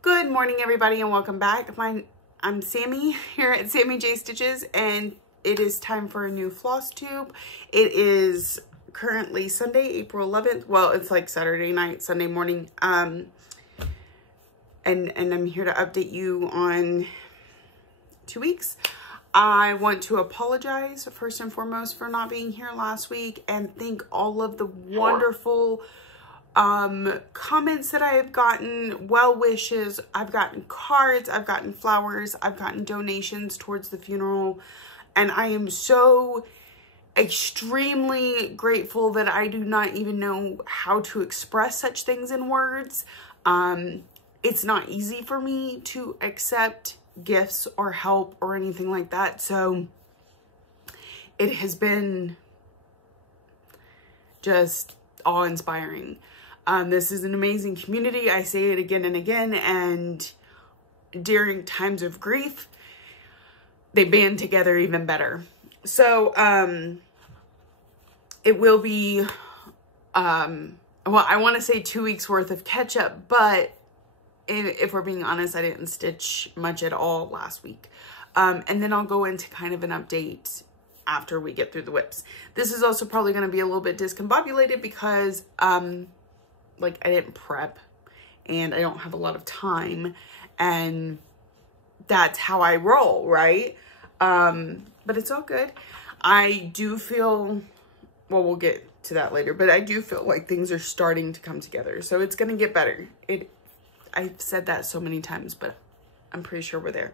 Good morning, everybody, and welcome back. I'm Sammy here at Sammy J Stitches, and it is time for a new floss tube. It is currently Sunday, April 11th. Well, it's like Saturday night, Sunday morning. And I'm here to update you on 2 weeks. I want to apologize first and foremost for not being here last week, and thank all of the wonderful comments that I have gotten, well wishes. I've gotten cards, I've gotten flowers, I've gotten donations towards the funeral, and I am so extremely grateful that I do not even know how to express such things in words. It's not easy for me to accept gifts or help or anything like that, so it has been just awe-inspiring. This is an amazing community. I say it again and again, and during times of grief, they band together even better. So, it will be, well, I want to say 2 weeks worth of catch up, but if we're being honest, I didn't stitch much at all last week. And then I'll go into kind of an update after we get through the whips. This is also probably going to be a little bit discombobulated because, like, I didn't prep and I don't have a lot of time, and that's how I roll, right? But it's all good. I do feel, well, we'll get to that later, but I do feel like things are starting to come together. So it's going to get better. I've said that so many times, but I'm pretty sure we're there.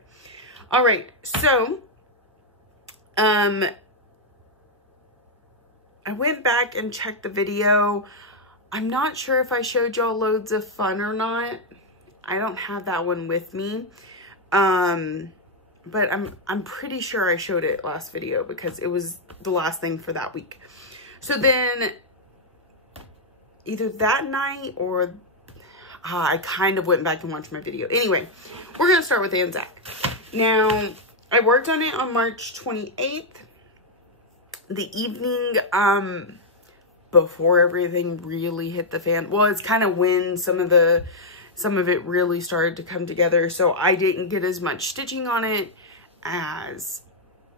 All right. So, I went back and checked the video. I'm not sure if I showed y'all loads of fun or not. I don't have that one with me. But I'm pretty sure I showed it last video because it was the last thing for that week. So then either that night or I kind of went back and watched my video. Anyway, we're going to start with Anzac. Now, I worked on it on March 28th. The evening, before everything really hit the fan. Well, it's kind of when some of it really started to come together. So I didn't get as much stitching on it as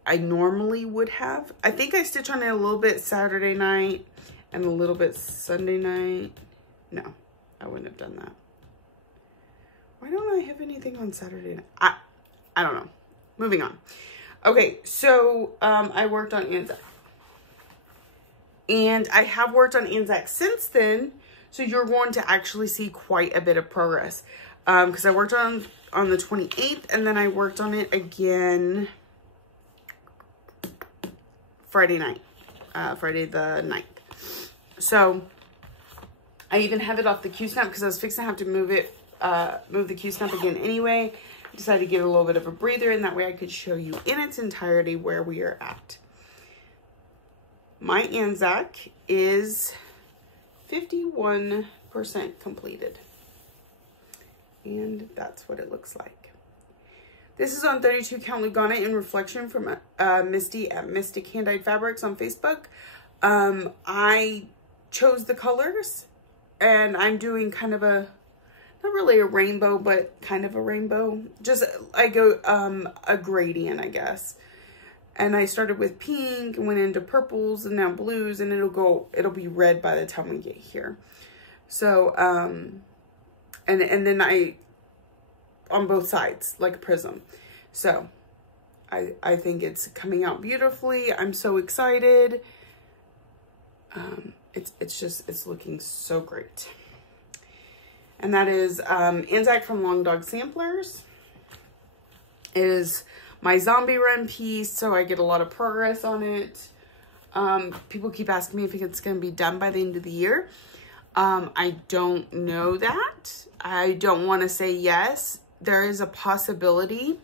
I normally would have. I think I stitched on it a little bit Saturday night and a little bit Sunday night. No, I wouldn't have done that. Why don't I have anything on Saturday night? I don't know. Moving on. Okay, so I worked on Anzac. And I have worked on Anzac since then, so you're going to actually see quite a bit of progress. Because I worked on the 28th, and then I worked on it again Friday night, Friday the 9th. So I even have it off the Q-snap because I was fixing to have to move the Q-snap again anyway. I decided to give it a little bit of a breather, and that way I could show you in its entirety where we are at. My Anzac is 51% completed. And that's what it looks like. This is on 32 count Lugana in Reflection from Misty at Mystic Hand-Dyed Fabrics on Facebook. I chose the colors, and I'm doing kind of a, not really a rainbow, but kind of a rainbow. Just I go a gradient, I guess. And I started with pink and went into purples and now blues, and it'll be red by the time we get here. So, and then I, on both sides, like a prism. So, I think it's coming out beautifully. I'm so excited. It's looking so great. And that is, Anzac from Long Dog Samplers. It is my zombie run piece, so I get a lot of progress on it. People keep asking me if it's going to be done by the end of the year. I don't know that. I don't want to say yes. There is a possibility,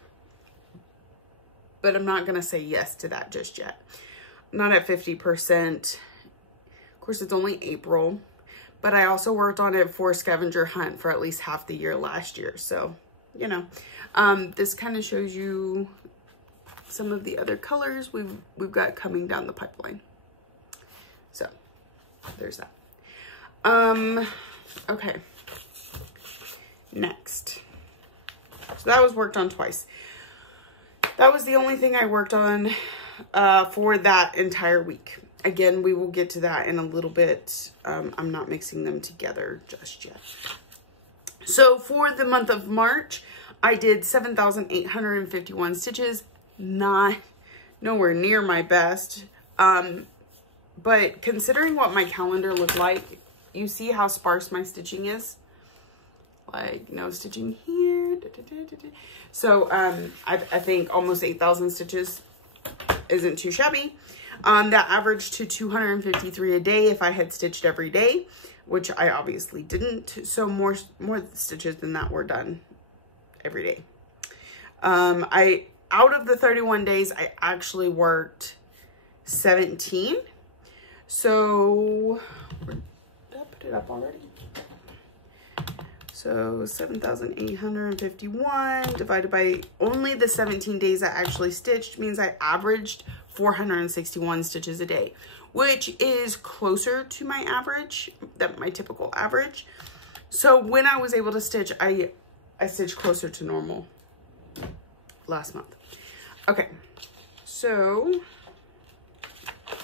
but I'm not going to say yes to that just yet. I'm not at 50%. Of course, it's only April, but I also worked on it for Scavenger Hunt for at least half the year last year. So, you know, this kind of shows you some of the other colors we've got coming down the pipeline. So there's that. Okay. Next, So that was worked on twice. That was the only thing I worked on for that entire week. Again, we will get to that in a little bit. I'm not mixing them together just yet. So for the month of March, I did 7,851 stitches. Nowhere near my best. But considering what my calendar looked like, you see how sparse my stitching is? Like, no stitching here. So I think almost 8,000 stitches isn't too shabby. That averaged to 253 a day if I had stitched every day, which I obviously didn't. So more stitches than that were done every day. Out of the 31 days, I actually worked 17. So did I put it up already? So 7,851 divided by only the 17 days I actually stitched means I averaged 461 stitches a day, which is closer to my average, than my typical average. So when I was able to stitch, I stitched closer to normal last month. Okay, so,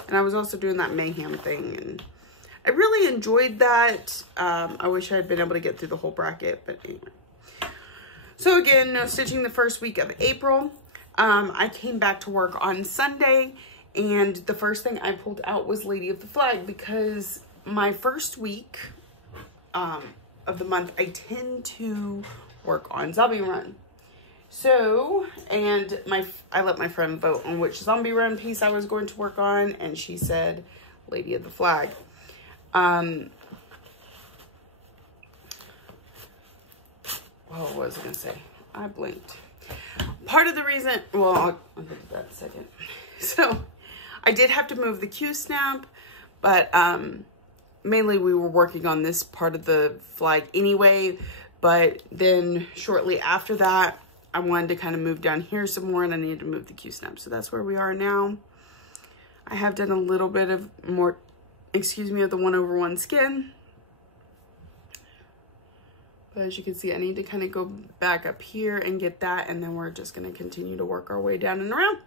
and I was also doing that mayhem thing, and I really enjoyed that. I wish I had been able to get through the whole bracket, but anyway. So again, no stitching the first week of April. I came back to work on Sunday, and the first thing I pulled out was Lady of the Flag, because my first week of the month, I tend to work on Zombie Run. So, and I let my friend vote on which Zombie Run piece I was going to work on, and she said Lady of the Flag. Well, what was I going to say? I blinked. Part of the reason, well, I'll get to that in a second. So, I did have to move the Q-snap, but mainly we were working on this part of the flag anyway, but then shortly after that, I wanted to kind of move down here some more, and I needed to move the Q-snap. So that's where we are now. I have done a little bit of more, excuse me, of the 1/1 skin. But as you can see, I need to kind of go back up here and get that, and then we're just going to continue to work our way down and around.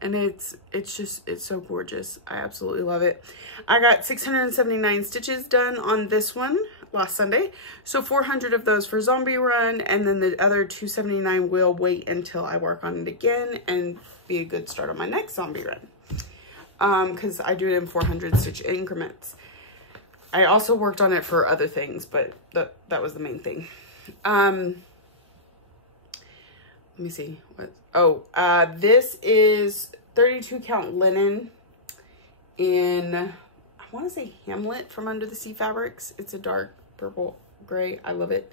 And it's so gorgeous. I absolutely love it. I got 679 stitches done on this one last Sunday. So 400 of those for Zombie Run, and then the other 279 will wait until I work on it again and be a good start on my next Zombie Run. Because I do it in 400 stitch increments. I also worked on it for other things, but that was the main thing. Let me see. This is 32 count linen in, I want to say Hamlet from Under the Sea Fabrics. It's a dark purple gray. I love it.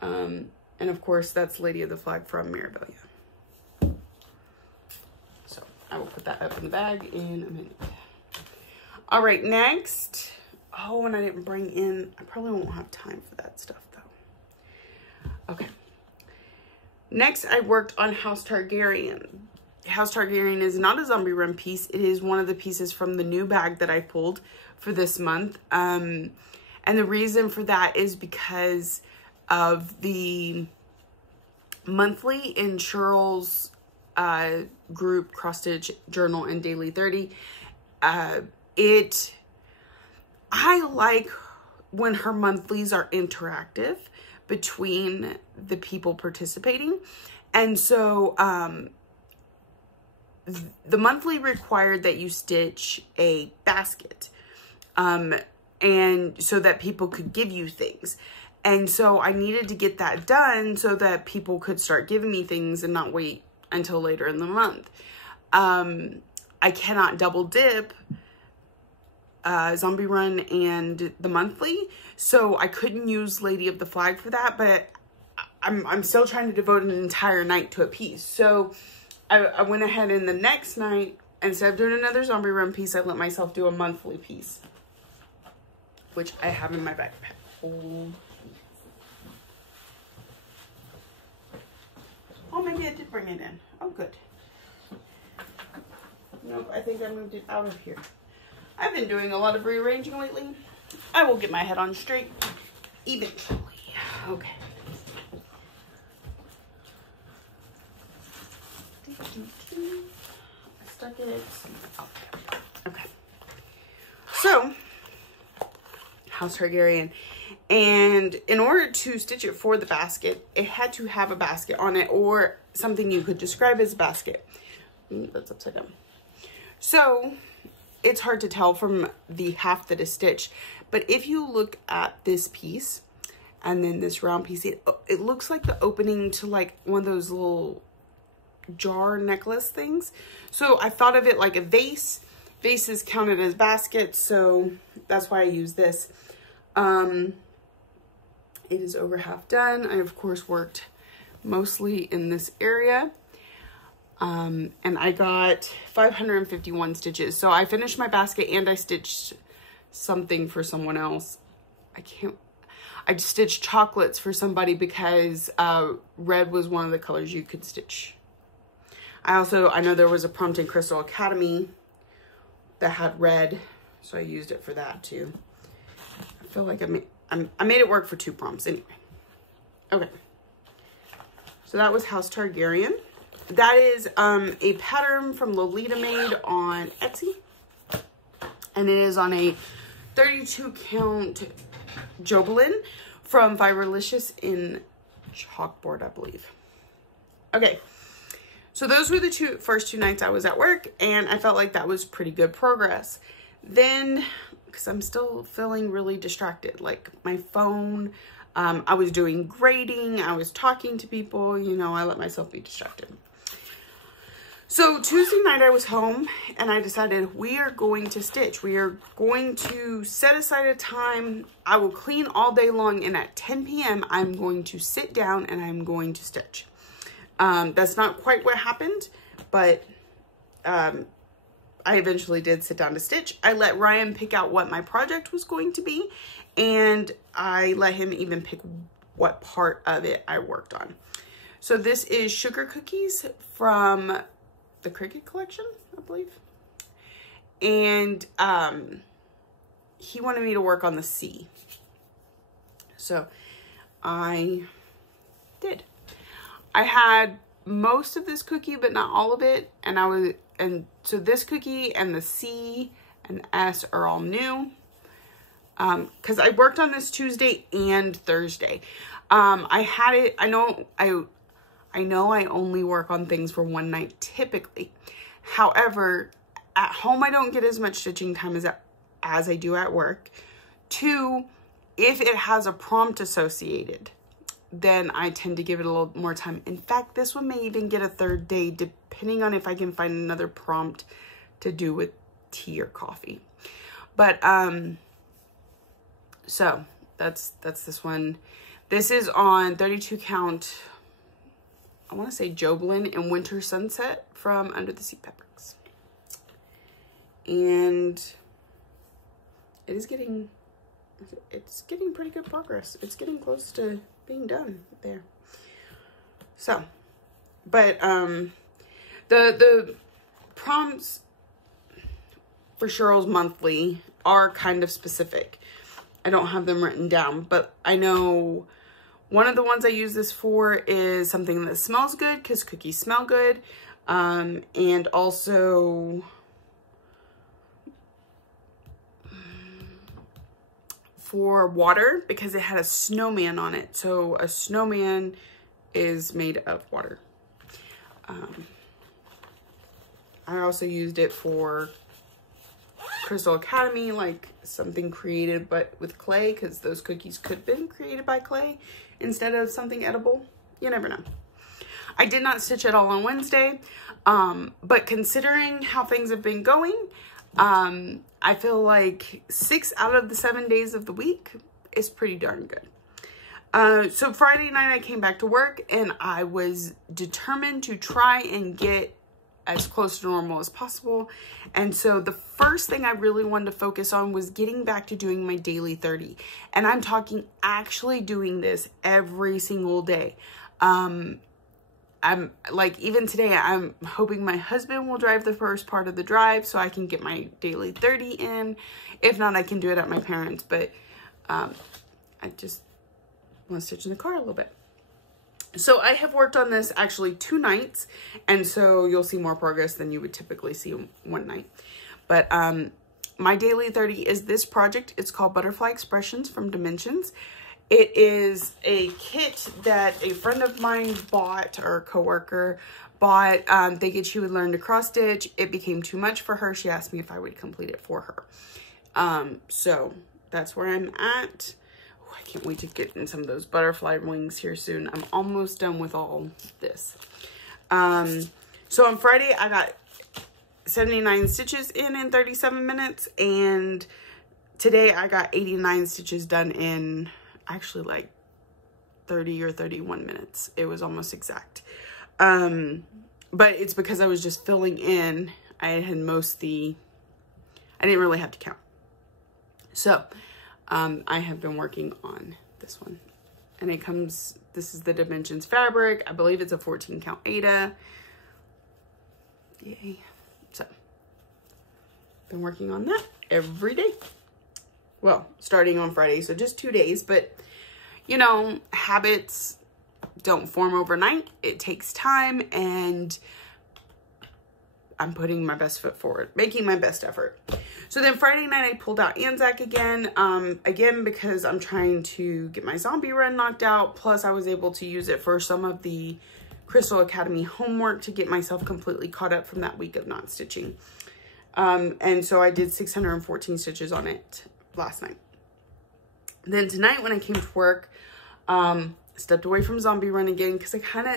And of course, that's Lady of the Flag from Mirabilia. So I will put that up in the bag in a minute. All right, next. Oh, and I didn't bring in, I probably won't have time for that stuff though. Okay. Next, I worked on House Targaryen. House Targaryen is not a Zombie Run piece. It is one of the pieces from the new bag that I pulled for this month. And the reason for that is because of the monthly in Cheryl's group, Cross Stitch Journal and Daily 30. I like when her monthlies are interactive between the people participating. And so the monthly required that you stitch a basket and so that people could give you things. And so I needed to get that done so that people could start giving me things and not wait until later in the month. I cannot double dip Zombie Run and the monthly, so I couldn't use Lady of the Flag for that, but I'm still trying to devote an entire night to a piece. So I went ahead and the next night, instead of doing another Zombie Run piece, I let myself do a monthly piece, which I have in my backpack. Oh, maybe I did bring it in. Oh, good. Nope, I think I moved it out of here. I've been doing a lot of rearranging lately. I will get my head on straight eventually. Okay. stuck it? Oh, okay. So, House Targaryen. And in order to stitch it for the basket, it had to have a basket on it or something you could describe as a basket. That's upside down. So, it's hard to tell from the half that is stitched. But if you look at this piece and then this round piece, it looks like the opening to like one of those little jar necklace things. So I thought of it like a vase. Vases counted as baskets, so that's why I use this. It is over half done. I of course worked mostly in this area. And I got 551 stitches. So I finished my basket and I stitched something for someone else. I stitched chocolates for somebody because red was one of the colors you could stitch. I know there was a prompt in Crystal Academy that had red, so I used it for that too. I feel like I made it work for 2 prompts anyway. Okay, so that was House Targaryen. That is a pattern from Lolita Made on Etsy, and it is on a 32 count Jobelin from Fiberlicious in chalkboard, I believe. Okay, so those were the first two nights I was at work, and I felt like that was pretty good progress. Then, because I'm still feeling really distracted, like my phone, I was doing grading, I was talking to people, you know, I let myself be distracted. So Tuesday night I was home and I decided we are going to stitch. We are going to set aside a time. I will clean all day long, and at 10 p.m. I'm going to sit down and I'm going to stitch. That's not quite what happened, but I eventually did sit down to stitch. I let Ryan pick out what my project was going to be, and I let him even pick what part of it I worked on. So this is Sugar Cookies from the Cricket Collection, I believe. And he wanted me to work on the C. So I did. I had most of this cookie, but not all of it. And so this cookie and the C and S are all new. Cause I worked on this Tuesday and Thursday. I had it, I know I only work on things for one night typically. However, at home I don't get as much stitching time as I do at work. 2, if it has a prompt associated, then I tend to give it a little more time. In fact, this one may even get a 3rd day depending on if I can find another prompt to do with tea or coffee. But so that's this one. This is on 32 count, I want to say Jobelin in Winter Sunset from Under the Sea Fabrics. And it's getting pretty good progress. It's getting close to being done there. So, but the prompts for Cheryl's monthly are kind of specific. I don't have them written down, but I know one of the ones I use this for is something that smells good, because cookies smell good. And also for water, because it had a snowman on it. So a snowman is made of water. I also used it for Crystal Academy, like something created but with clay, because those cookies could have been created by clay instead of something edible. You never know. I did not stitch at all on Wednesday, but considering how things have been going, I feel like 6 out of the 7 days of the week is pretty darn good. So Friday night I came back to work and I was determined to try and get as close to normal as possible. And so the first thing I really wanted to focus on was getting back to doing my daily 30. And I'm talking actually doing this every single day. I'm like, even today, I'm hoping my husband will drive the first part of the drive so I can get my daily 30 in. If not, I can do it at my parents', but I just want to stitch in the car a little bit. So I have worked on this actually 2 nights, and so you'll see more progress than you would typically see one night. But my daily 30 is this project. It's called Butterfly Expressions from Dimensions. It is a kit that a friend of mine bought, or a coworker bought, thinking she would learn to cross stitch. It became too much for her. She asked me if I would complete it for her. So that's where I'm at. I can't wait to get in some of those butterfly wings here soon. I'm almost done with all this. So on Friday, I got 79 stitches in 37 minutes. And today I got 89 stitches done in actually like 30 or 31 minutes. It was almost exact. But it's because I was just filling in. I had I didn't really have to count. So I have been working on this one, and this is the Dimensions fabric. I believe it's a 14 count Aida. Yay. So been working on that every day. Well, starting on Friday, so just 2 days, but you know, habits don't form overnight. It takes time, and I'm putting my best foot forward, making my best effort. So then Friday night, I pulled out Anzac again, because I'm trying to get my zombie run knocked out. Plus, I was able to use it for some of the Crystal Academy homework to get myself completely caught up from that week of not stitching. And so I did 614 stitches on it last night. Then tonight when I came to work, stepped away from zombie run again, because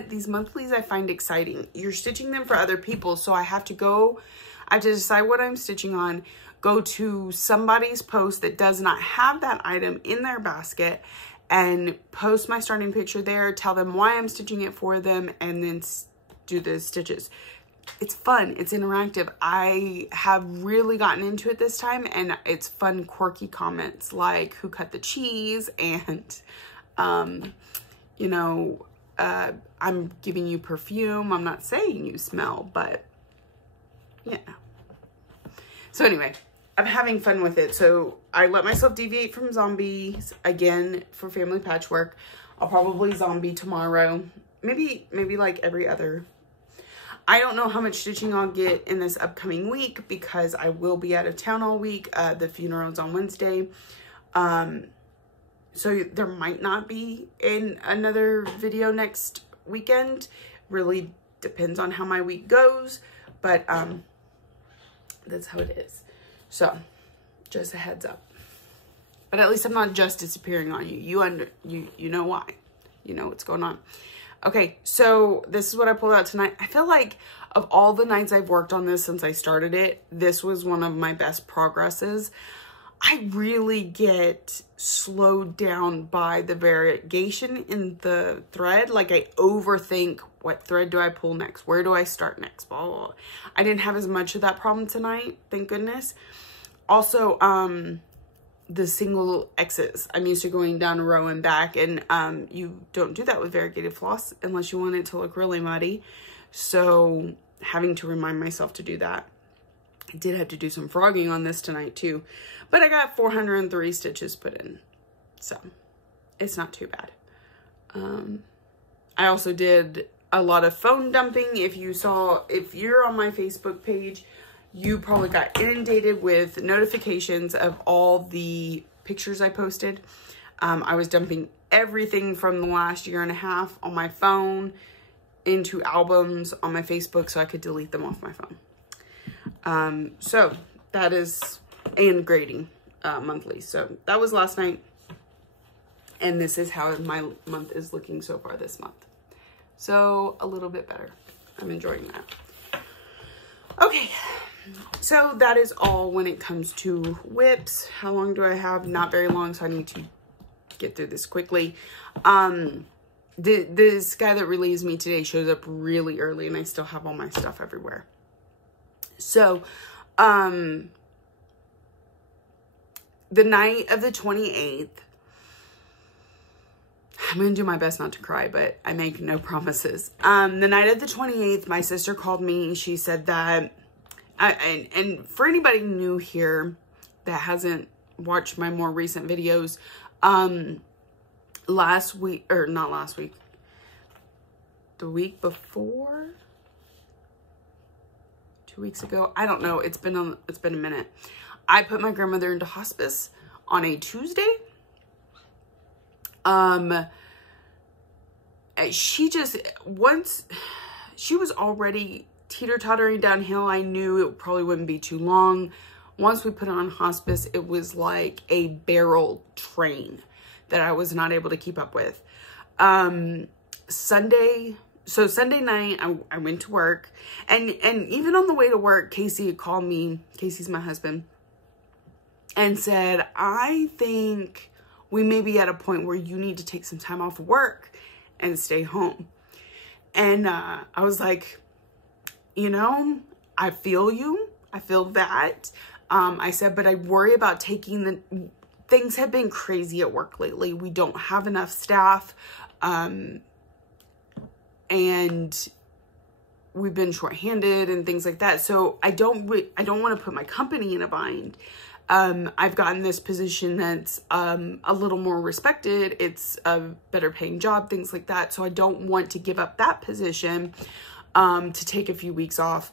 these monthlies I find exciting. You're stitching them for other people, so I have to decide what I'm stitching on, go to somebody's post that does not have that item in their basket, and post my starting picture there, tell them why I'm stitching it for them, and then do the stitches. It's fun. It's interactive. I have really gotten into it this time, and it's fun, quirky comments like who cut the cheese, and you know, I'm giving you perfume. I'm not saying you smell, but yeah. So anyway, I'm having fun with it. So I let myself deviate from zombies again for family patchwork. I'll probably zombie tomorrow. Maybe like every other. I don't know how much stitching I'll get in this upcoming week, because I will be out of town all week. The funeral's on Wednesday. So there might not be another video next weekend. Really depends on how my week goes, but that's how it is. So just a heads up. But at least I'm not just disappearing on you. You know why. You know what's going on. Okay, so this is what I pulled out tonight. I feel like of all the nights I've worked on this since I started it, this was one of my best progresses. I really get slowed down by the variegation in the thread. Like, I overthink, what thread do I pull next? Where do I start next? Blah, blah, blah. I didn't have as much of that problem tonight, thank goodness. Also, the single X's. I'm used to going down a row and back, and you don't do that with variegated floss unless you want it to look really muddy. So having to remind myself to do that. I did have to do some frogging on this tonight too, but I got 403 stitches put in, so it's not too bad. I also did a lot of phone dumping. If you're on my Facebook page, you probably got inundated with notifications of all the pictures I posted. I was dumping everything from the last year and a half on my phone into albums on my Facebook so I could delete them off my phone. So that is, and grading monthly. So that was last night. And this is how my month is looking so far this month. So a little bit better. I'm enjoying that. Okay. So that is all when it comes to whips. How long do I have? Not very long, so I need to get through this quickly. This guy that relieves me today shows up really early, and I still have all my stuff everywhere. So, the night of the 28th, I'm going to do my best not to cry, but I make no promises. The night of the 28th, my sister called me. She said that, and for anybody new here that hasn't watched my more recent videos, the week before, 2 weeks ago. I don't know. It's been a minute. I put my grandmother into hospice on a Tuesday. Once she was already teeter-tottering downhill, I knew it probably wouldn't be too long. Once we put her on hospice, it was like a barrel train that I was not able to keep up with. Sunday night, I went to work, and even on the way to work, Casey had called me. Casey's my husband, and said, I think we may be at a point where you need to take some time off of work and stay home. And I was like, you know, I feel you. I feel that. I said, but I worry about things have been crazy at work lately. We don't have enough staff. And we've been shorthanded and things like that. So I don't want to put my company in a bind. I've gotten this position that's a little more respected. It's a better paying job, things like that. So I don't want to give up that position to take a few weeks off.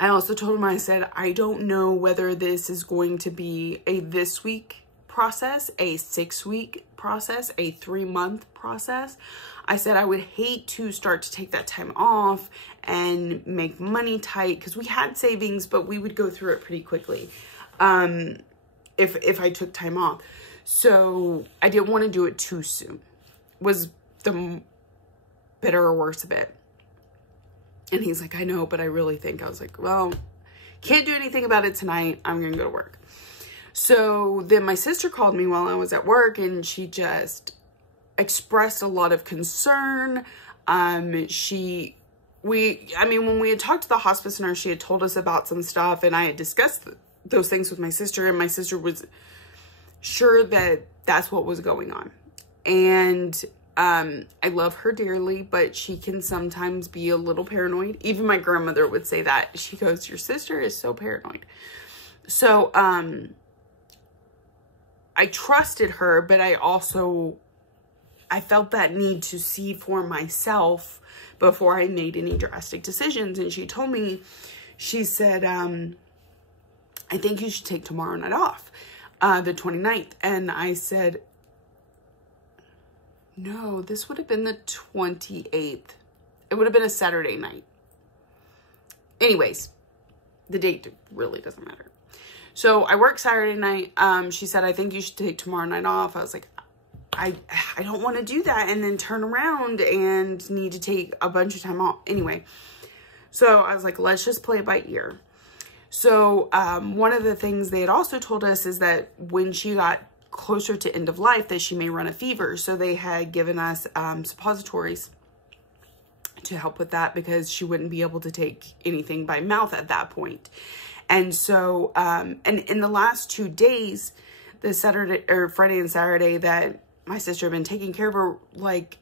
I also told him, I said, I don't know whether this is going to be a this week process, a 6-week process, a 3-month process. I said, I would hate to start to take that time off and make money tight, because we had savings, but we would go through it pretty quickly if I took time off. So I didn't want to do it too soon, was the better or worse of it. And he's like, I know, but I really think. I was like, well, can't do anything about it tonight. I'm going to go to work. So then my sister called me while I was at work, and she just expressed a lot of concern. When we had talked to the hospice nurse, she had told us about some stuff, and I had discussed those things with my sister, and my sister was sure that that's what was going on. And I love her dearly, but she can sometimes be a little paranoid. Even my grandmother would say that. She goes, your sister is so paranoid. So, I trusted her, but I felt that need to see for myself before I made any drastic decisions. And she told me, she said, I think you should take tomorrow night off, the 29th. And I said, no, this would have been the 28th. It would have been a Saturday night. Anyways, the date really doesn't matter. So I work Saturday night. She said, I think you should take tomorrow night off. I was like, I don't want to do that and then turn around and need to take a bunch of time off. Anyway, so I was like, let's just play it by ear. So one of the things they had also told us is that when she got closer to end of life, that she may run a fever. So they had given us suppositories to help with that, because she wouldn't be able to take anything by mouth at that point. And so, and in the last 2 days, the Friday and Saturday that my sister had been taking care of her, like,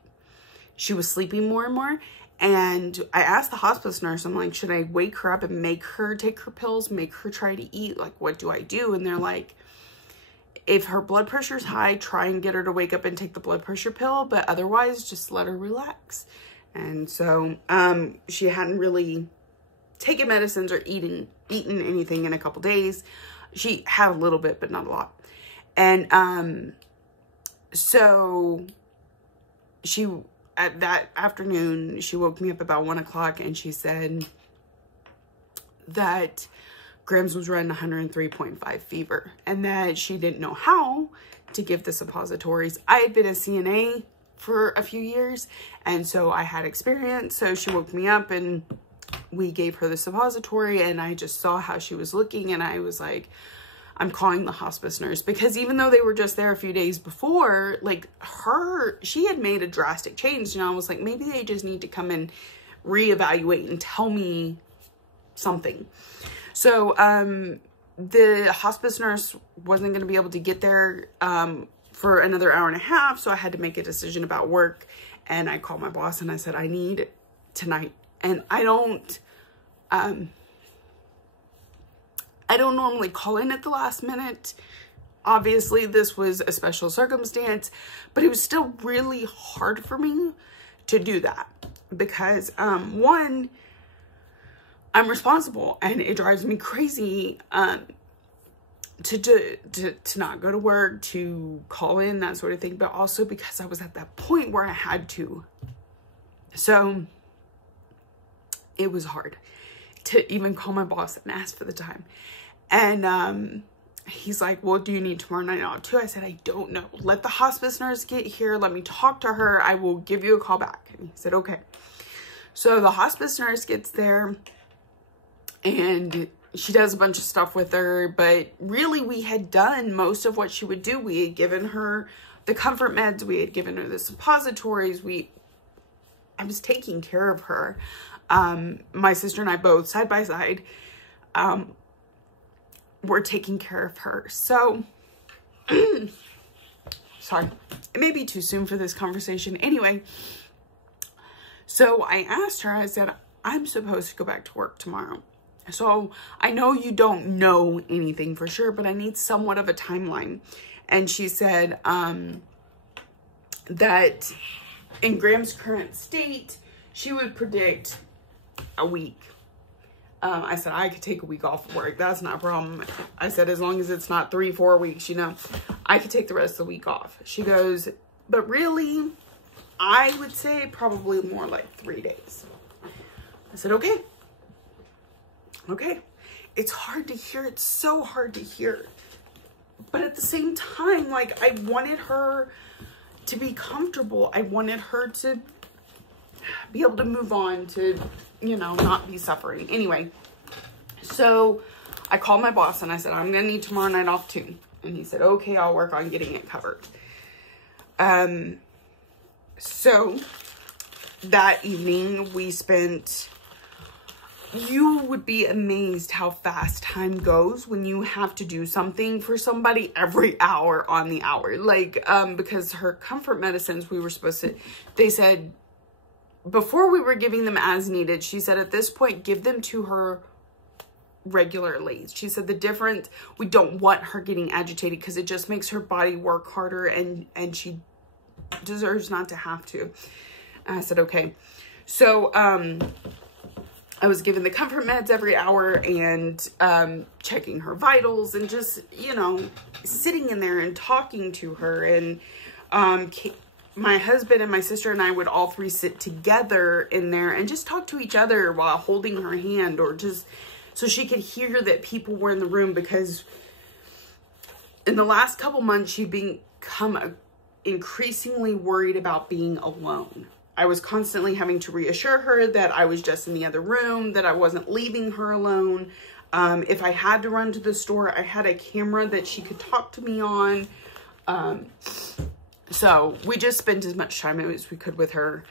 she was sleeping more and more. And I asked the hospice nurse, I'm like, should I wake her up and make her take her pills, make her try to eat? Like, what do I do? And they're like, if her blood pressure's high, try and get her to wake up and take the blood pressure pill, but otherwise just let her relax. And so, she hadn't really taken medicines or eaten anything in a couple days. She had a little bit, but not a lot. And, so at that afternoon, she woke me up about 1 o'clock, and she said that Grams was running 103.5 fever, and that she didn't know how to give the suppositories. I had been a CNA for a few years, and so I had experience. So she woke me up, and we gave her the suppository, and I just saw how she was looking, and I was like, I'm calling the hospice nurse, because even though they were just there a few days before, like, she had made a drastic change. And I was like, maybe they just need to come and reevaluate and tell me something. So, the hospice nurse wasn't going to be able to get there, for another hour and a half. So I had to make a decision about work, and I called my boss and I said, I need tonight. And I don't normally call in at the last minute. Obviously, this was a special circumstance, but it was still really hard for me to do that because, one, I'm responsible and it drives me crazy, to not go to work, to call in, that sort of thing, but also because I was at that point where I had to. So it was hard to even call my boss and ask for the time. And he's like, well, do you need tomorrow night off too? I said, I don't know. Let the hospice nurse get here. Let me talk to her. I will give you a call back. And he said, okay. So the hospice nurse gets there and she does a bunch of stuff with her, but really we had done most of what she would do. We had given her the comfort meds. We had given her the suppositories. I was taking care of her. My sister and I both, side by side, were taking care of her. So, sorry, it may be too soon for this conversation. Anyway, so I asked her, I said, I'm supposed to go back to work tomorrow. So I know you don't know anything for sure, but I need somewhat of a timeline. And she said that in Graham's current state, she would predict a week. I said, I could take a week off of work. That's not a problem. I said, as long as it's not 3-4 weeks, you know, I could take the rest of the week off. She goes, but really, I would say probably more like 3 days. I said, okay. Okay. It's hard to hear. It's so hard to hear. But at the same time, like, I wanted her to be comfortable. I wanted her to be able to move on, to, you know, not be suffering. Anyway, so I called my boss and I said, I'm going to need tomorrow night off too. And he said, okay, I'll work on getting it covered. So that evening we spent, you would be amazed how fast time goes when you have to do something for somebody every hour on the hour. Like, because her comfort medicines, we were supposed to, they said, before we were giving them as needed, she said at this point, give them to her regularly. She said the difference, we don't want her getting agitated because it just makes her body work harder and she deserves not to have to. And I said, okay. So, I was given the comfort meds every hour and checking her vitals and just, you know, sitting in there and talking to her. And my husband and my sister and I would all three sit together in there and just talk to each other while holding her hand, or just so she could hear that people were in the room, because in the last couple months, she'd become increasingly worried about being alone. I was constantly having to reassure her that I was just in the other room, that I wasn't leaving her alone. If I had to run to the store, I had a camera that she could talk to me on. So we just spent as much time as we could with her.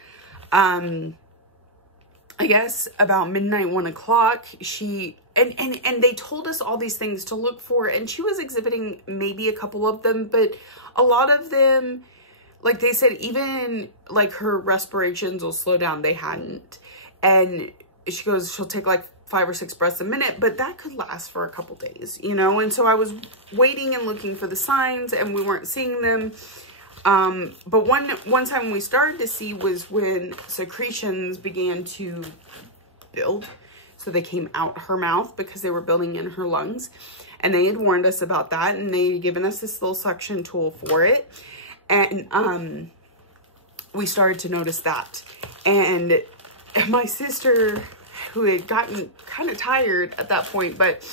I guess about midnight, 1 o'clock, she, and they told us all these things to look for, and she was exhibiting maybe a couple of them, but a lot of them, like they said, even like her respirations will slow down. They hadn't. And she goes, she'll take like 5 or 6 breaths a minute, but that could last for a couple days, you know? And so I was waiting and looking for the signs and we weren't seeing them. But one time we started to see was when secretions began to build. So they came out her mouth because they were building in her lungs. And they had warned us about that, and they had given us this little suction tool for it. And we started to notice that. And my sister, who had gotten kind of tired at that point, but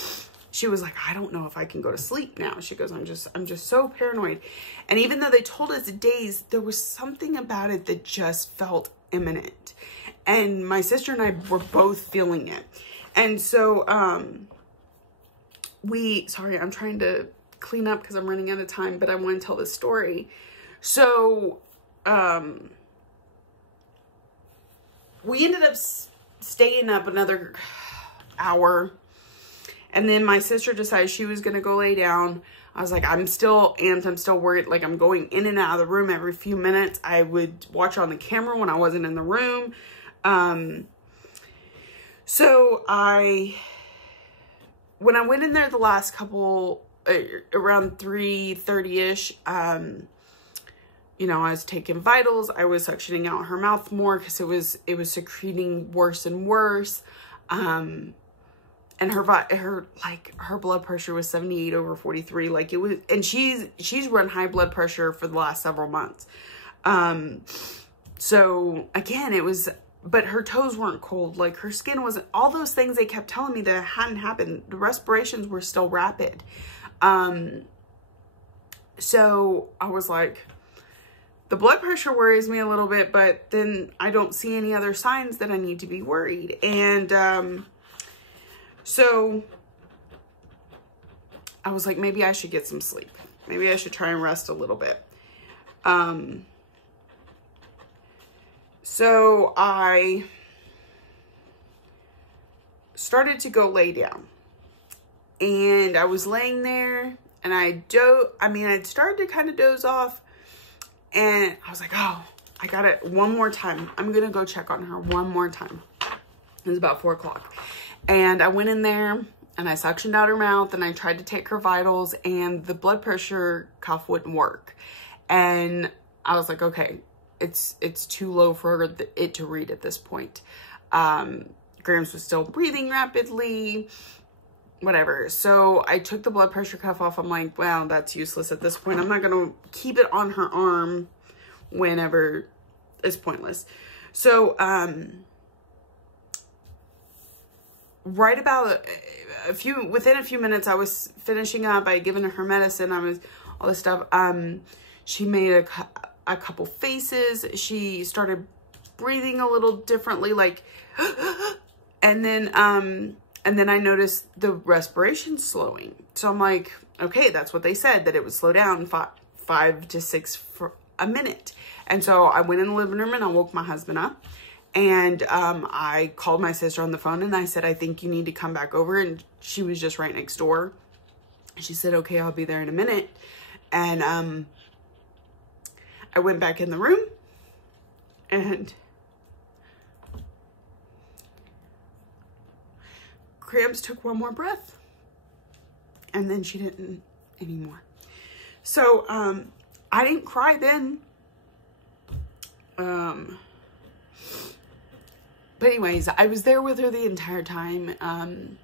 she was like, I don't know if I can go to sleep now. She goes, I'm just so paranoid. And even though they told us days, there was something about it that just felt imminent. And my sister and I were both feeling it. And so, sorry, I'm trying to clean up because I'm running out of time, but I want to tell this story. So, we ended up staying up another hour. And then my sister decided she was going to go lay down. I was like, I'm still amped. I'm still worried. Like, I'm going in and out of the room every few minutes. I would watch on the camera when I wasn't in the room. So when I went in there the last couple, around 3:30-ish, you know, I was taking vitals. I was suctioning out her mouth more because it was secreting worse and worse. And her blood pressure was 78/43. Like, it was, and she's run high blood pressure for the last several months. So again, it was, but her toes weren't cold. Like, her skin wasn't, all those things they kept telling me that hadn't happened. The respirations were still rapid. So I was like, the blood pressure worries me a little bit, but then I don't see any other signs that I need to be worried. And, so I was like, maybe I should get some sleep. Maybe I should try and rest a little bit. So I started to go lay down, and I was laying there, and I'd started to kind of doze off, and I was like, oh, I got it one more time. I'm going to go check on her one more time. It was about 4 o'clock. And I went in there and I suctioned out her mouth and I tried to take her vitals, and the blood pressure cuff wouldn't work. And I was like, okay, it's too low for it to read at this point. Grams was still breathing rapidly, whatever. So I took the blood pressure cuff off. I'm like, well, that's useless at this point. I'm not going to keep it on her arm whenever. It's pointless. So, right about within a few minutes, I was finishing up. I had given her medicine. All this stuff. She made a couple faces. She started breathing a little differently, like, and then I noticed the respiration slowing. So I'm like, okay, that's what they said, that it would slow down 5 to 6 for a minute. And so I went in the living room and I woke my husband up. And I called my sister on the phone and I said, I think you need to come back over. And she was just right next door. She said, okay, I'll be there in a minute. And I went back in the room, and Grams took one more breath, and then she didn't anymore. So I didn't cry then. But anyways, I was there with her the entire time.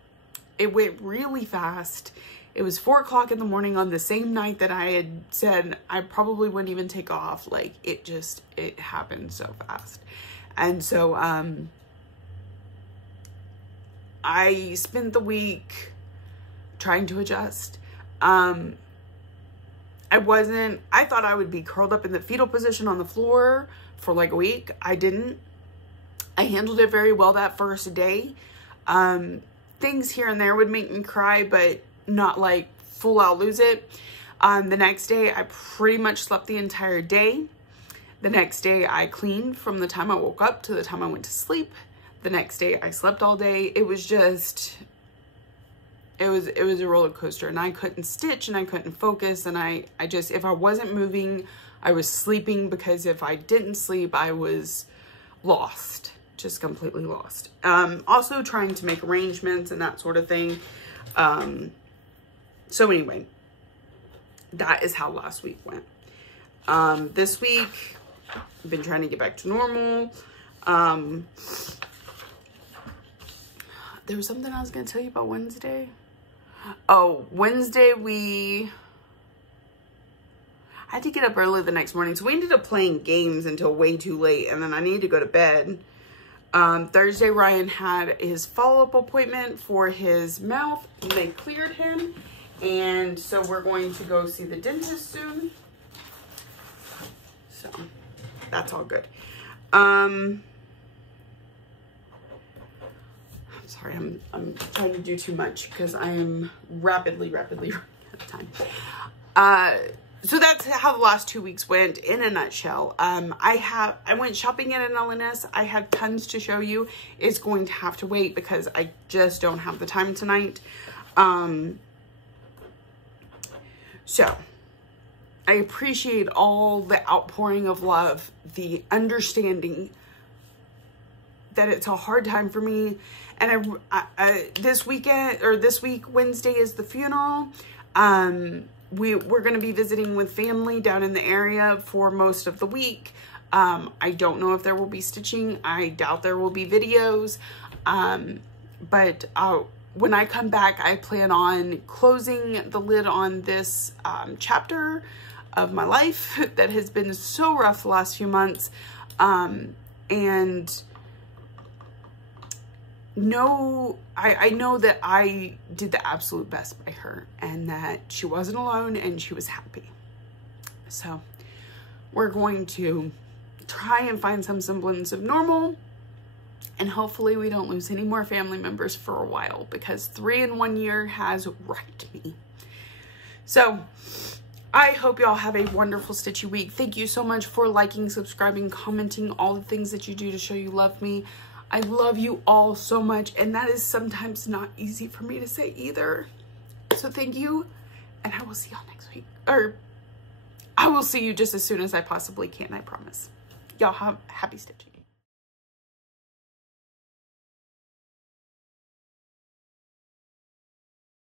It went really fast. It was 4 o'clock in the morning on the same night that I had said I probably wouldn't even take off. Like, it happened so fast. And so, I spent the week trying to adjust. I thought I would be curled up in the fetal position on the floor for like a week. I didn't. I handled it very well that first day. Things here and there would make me cry, but not like full out lose it. The next day, I pretty much slept the entire day. The next day, I cleaned from the time I woke up to the time I went to sleep. The next day, I slept all day. It was just, it was a roller coaster, and I couldn't stitch and I couldn't focus. And I just, if I wasn't moving, I was sleeping, because if I didn't sleep, I was lost. Just completely lost. Also trying to make arrangements and that sort of thing. So anyway, that is how last week went. This week, I've been trying to get back to normal. There was something I was going to tell you about Wednesday. Oh, Wednesday I had to get up early the next morning. So we ended up playing games until way too late. And then I needed to go to bed. Thursday, Ryan had his follow-up appointment for his mouth. They cleared him. And so we're going to go see the dentist soon. So that's all good. I'm sorry, I'm trying to do too much because I am rapidly running out of time. So that's how the last 2 weeks went in a nutshell. I went shopping at an LNS. I have tons to show you. It's going to have to wait because I just don't have the time tonight. So I appreciate all the outpouring of love, the understanding that it's a hard time for me. And this week, Wednesday is the funeral. we're going to be visiting with family down in the area for most of the week. I don't know if there will be stitching. I doubt there will be videos. But when I come back, I plan on closing the lid on this chapter of my life that has been so rough the last few months. And I know that I did the absolute best by her, and that she wasn't alone and she was happy. So we're going to try and find some semblance of normal, and hopefully we don't lose any more family members for a while, because 3 in 1 year has wrecked me. So I hope y'all have a wonderful stitchy week. Thank you so much for liking, subscribing, commenting, all the things that you do to show you love me. I love you all so much, and that is sometimes not easy for me to say either. So thank you, and I will see y'all next week. Or I will see you just as soon as I possibly can, I promise. Y'all have happy stitching.